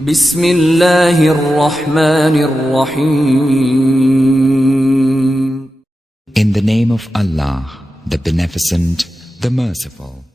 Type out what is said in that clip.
بسم الله الرحمن الرحيم. In the name of Allah, the Beneficent, the Merciful.